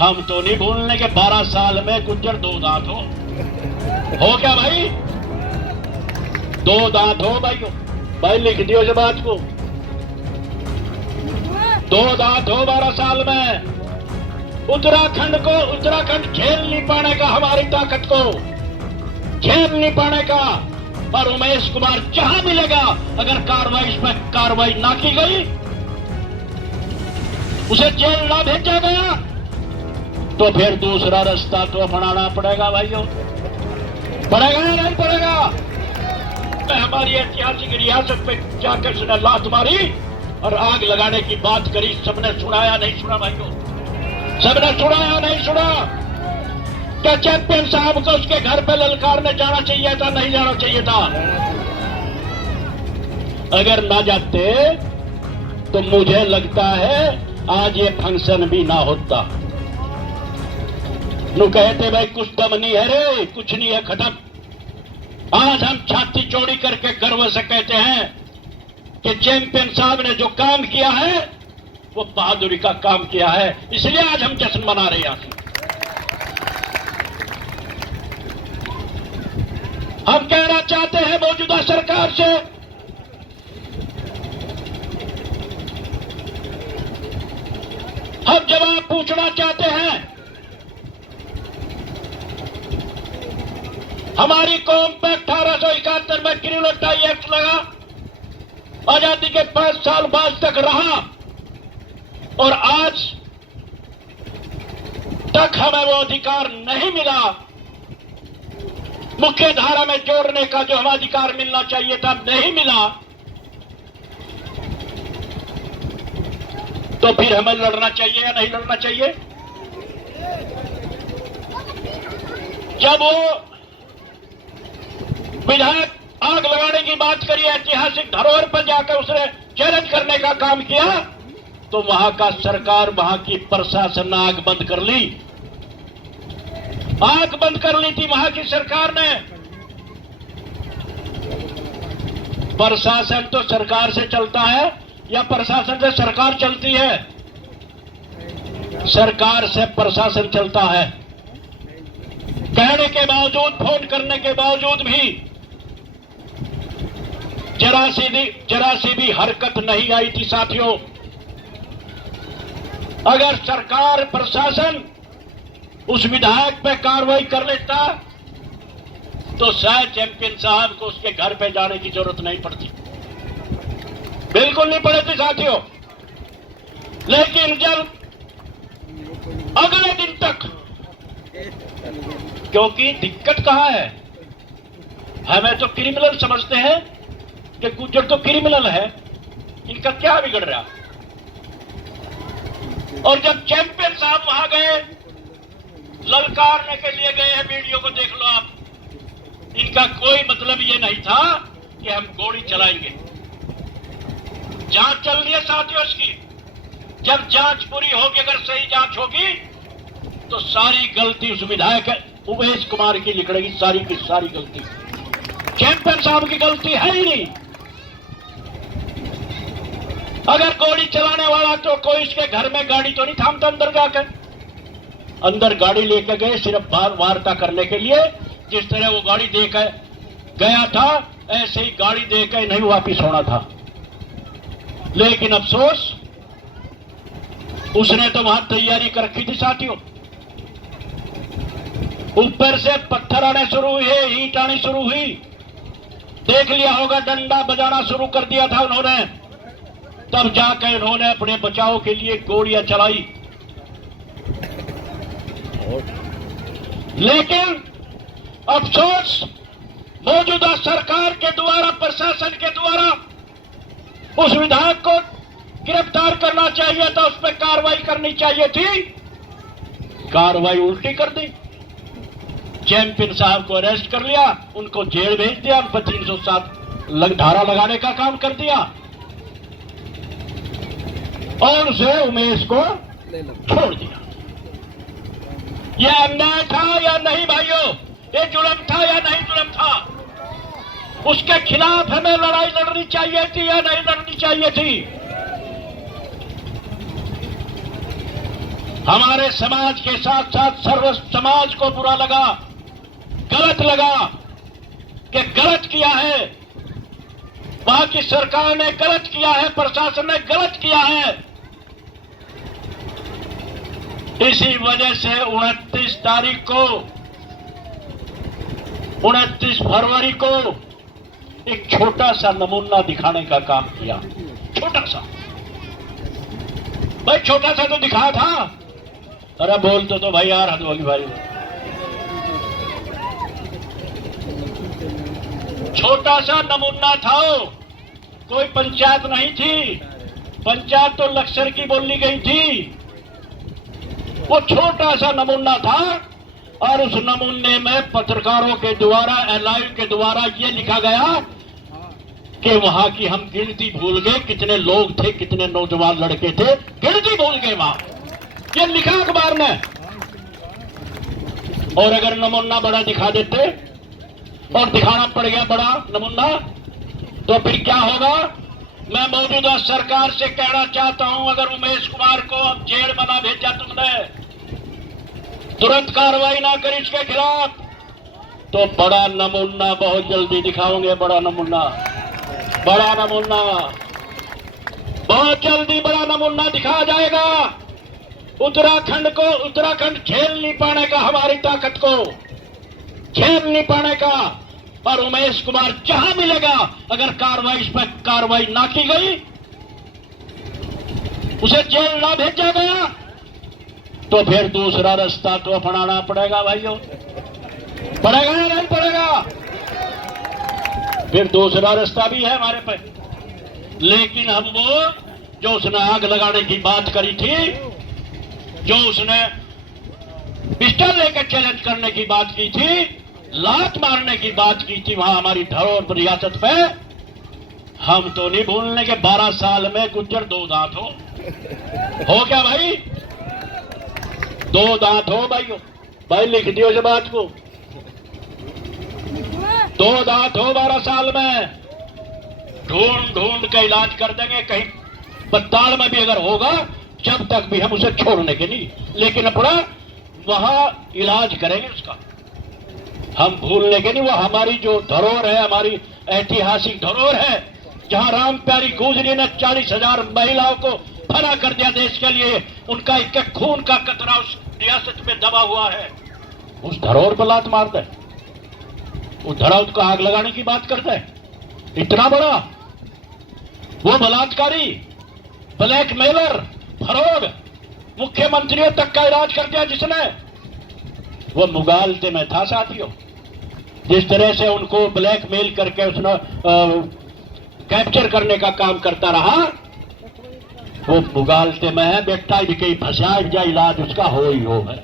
हम तो नहीं भूलने के 12 साल में गुज्जर 2 दांत हो क्या भाई? 2 दांत हो भाई लिख दियो इस बात को। 2 दांत हो 12 साल में। उत्तराखंड झेल नहीं पाने का, हमारी ताकत को झेल नहीं पाने का। और उमेश कुमार जहां मिलेगा, अगर कार्रवाई पर कार्रवाई ना की गई, उसे जेल ना भेजा गया, तो फिर दूसरा रास्ता तो अपनाना पड़ेगा भाइयों। पड़ेगा या नहीं पड़ेगा? हमारी ऐतिहासिक रियासत पे जाकर उसने लात मारी और आग लगाने की बात करी। सबने सुनाया नहीं सुना भाइयों? सबने सुनाया नहीं सुना? क्या चैंपियन साहब को उसके घर पे ललकारने जाना चाहिए था? नहीं जाना चाहिए था? अगर ना जाते तो मुझे लगता है आज ये फंक्शन भी ना होता। नु कहते भाई कुछ दम नहीं है रे, कुछ नहीं है, खत्म। आज हम छाती चौड़ी करके गर्व से कहते हैं कि चैंपियन साहब ने जो काम किया है वो बहादुरी का काम किया है, इसलिए आज हम जश्न मना रहे हैं। हम कहना चाहते हैं मौजूदा सरकार से, हम जवाब पूछना चाहते हैं। हमारी कौम पे 1871 में क्रिमिनल ट्राई एक्ट लगा, आजादी के 5 साल बाद तक रहा और आज तक हमें वो अधिकार नहीं मिला। मुख्य धारा में जोड़ने का जो हमें अधिकार मिलना चाहिए था, नहीं मिला। तो फिर हमें लड़ना चाहिए या नहीं लड़ना चाहिए? जब वो विधायक आग लगाने की बात करी, ऐतिहासिक धरोहर पर जाकर उसने चैलेंज करने का काम किया, तो वहां का सरकार, वहां की प्रशासन ने आग बंद कर ली। आग बंद कर ली थी वहां की सरकार ने। प्रशासन तो सरकार से चलता है या प्रशासन से सरकार चलती है? सरकार से प्रशासन चलता है। कहने के बावजूद, फोन करने के बावजूद भी जरा सी भी हरकत नहीं आई थी साथियों। अगर सरकार, प्रशासन उस विधायक पे कार्रवाई कर लेता तो शायद चैंपियन साहब को उसके घर पे जाने की जरूरत नहीं पड़ती, बिल्कुल नहीं पड़ती साथियों। लेकिन जब अगले दिन तक, क्योंकि दिक्कत कहां है, हमें तो क्रिमिनल समझते हैं कि गुज्जर तो क्रिमिनल है, इनका क्या बिगड़ रहा। और जब चैंपियन साहब वहां गए, ललकारने के लिए गए हैं, वीडियो को देख लो आप, इनका कोई मतलब ये नहीं था कि हम गोली चलाएंगे। जांच चल रही है साथियों इसकी। जब जांच पूरी होगी, अगर सही जांच होगी, तो सारी गलती उस विधायक उमेश कुमार की निकलेगी, सारी की सारी गलती चैंपियन साहब की गलती है ही नहीं। अगर गोली चलाने वाला तो कोई इसके घर में गाड़ी तो नहीं थामता अंदर जाकर। अंदर गाड़ी लेकर गए सिर्फ वार्ता करने के लिए। जिस तरह वो गाड़ी देकर गया था, ऐसे ही गाड़ी देकर नहीं वापिस होना था। लेकिन अफसोस, उसने तो वहां तैयारी कर रखी थी साथियों। ऊपर से पत्थर आने शुरू हुए, ईंट आनी शुरू हुई, देख लिया होगा, डंडा बजाना शुरू कर दिया था उन्होंने। तब जाकर उन्होंने अपने बचाव के लिए गोलियां चलाई। लेकिन अफसोस, मौजूदा सरकार के द्वारा, प्रशासन के द्वारा उस विधायक को गिरफ्तार करना चाहिए था, उस पर कार्रवाई करनी चाहिए थी। कार्रवाई उल्टी कर दी। चैंपियन साहब को अरेस्ट कर लिया, उनको जेल भेज दिया, उन पर 307 धारा लगाने का काम कर दिया और उसे, उमेश को छोड़ दिया। यह अन्याय था या नहीं भाइयों? ये जुल्म था या नहीं जुल्म था? उसके खिलाफ हमें लड़ाई लड़नी चाहिए थी या नहीं लड़नी चाहिए थी? हमारे समाज के साथ साथ सर्व समाज को बुरा लगा, गलत लगा कि गलत किया है, वहां की सरकार ने गलत किया है, प्रशासन ने गलत किया है। इसी वजह से 29 तारीख को 29 फरवरी को एक छोटा सा नमूना दिखाने का काम किया। छोटा सा भाई, छोटा सा तो दिखा था। अरे बोलते तो भाई यार हद होगी भाई। छोटा सा नमूना था, कोई पंचायत नहीं थी, पंचायत तो लक्सर की बोली गई थी। वो छोटा सा नमूना था और उस नमूने में पत्रकारों के द्वारा, एलाइव के द्वारा ये लिखा गया कि वहां की हम गिनती भूल गए, कितने लोग थे, कितने नौजवान लड़के थे, गिनती भूल गए वहां। ये लिखा अखबार ने। और अगर नमूना बड़ा दिखा देते और दिखाना पड़ गया बड़ा नमूना, तो फिर क्या होगा? मैं मौजूदा सरकार से कहना चाहता हूं, अगर उमेश कुमार को अब जेल बना भेजा तुमने, तुरंत कार्रवाई ना कर इसके खिलाफ, तो बड़ा नमूना बहुत जल्दी दिखाओगे। बड़ा नमूना बहुत जल्दी बड़ा नमूना दिखाया जाएगा। उत्तराखंड झेल नहीं पाने का, हमारी ताकत को झेल नहीं पाने का। और उमेश कुमार जहां मिलेगा, अगर कार्रवाई इस पर कार्रवाई ना की गई, उसे जेल ना भेजा गया, तो फिर दूसरा रास्ता तो अपनाना पड़ेगा भाइयों। पड़ेगा या नहीं पड़ेगा? फिर दूसरा रास्ता भी है हमारे पे। लेकिन हम वो जो उसने आग लगाने की बात करी थी, जो उसने पिस्टल लेकर चैलेंज करने की बात की थी, लात मारने की बात की थी वहां हमारी धरोहर रियासत पे, हम तो नहीं भूलने के 12 साल में गुज्जर 2 दांत हो क्या भाई? 2 दांत हो भाई लिख दियो इस बात को। 2 दांत हो 12 साल में। ढूंढ के इलाज कर देंगे, कहीं पत्ताल में भी अगर होगा, जब तक भी हम उसे छोड़ने के नहीं, लेकिन अपना वहां इलाज करेंगे उसका। हम भूलने के नहीं। वो हमारी जो धरोहर है, हमारी ऐतिहासिक धरोहर है, जहां राम प्यारी गुजरी ने 40,000 महिलाओं को फना कर दिया देश के लिए, उनका एक खून का कतरा उस रियासत में दबा हुआ है। उस धरोहर पर लात मारते हैं, उस धरोहर को आग लगाने की बात करते हैं। इतना बड़ा वो बलात्कारी, ब्लैकमेलर, फरोग, मुख्यमंत्रियों तक का इलाज कर दिया जिसने, वो मुगालते में था साथियों। जिस तरह से उनको ब्लैकमेल करके उसने कैप्चर करने का काम करता रहा, वो मुगालते में है। बेटा भी कहीं फंसा जा, इलाज उसका हो ही हो है।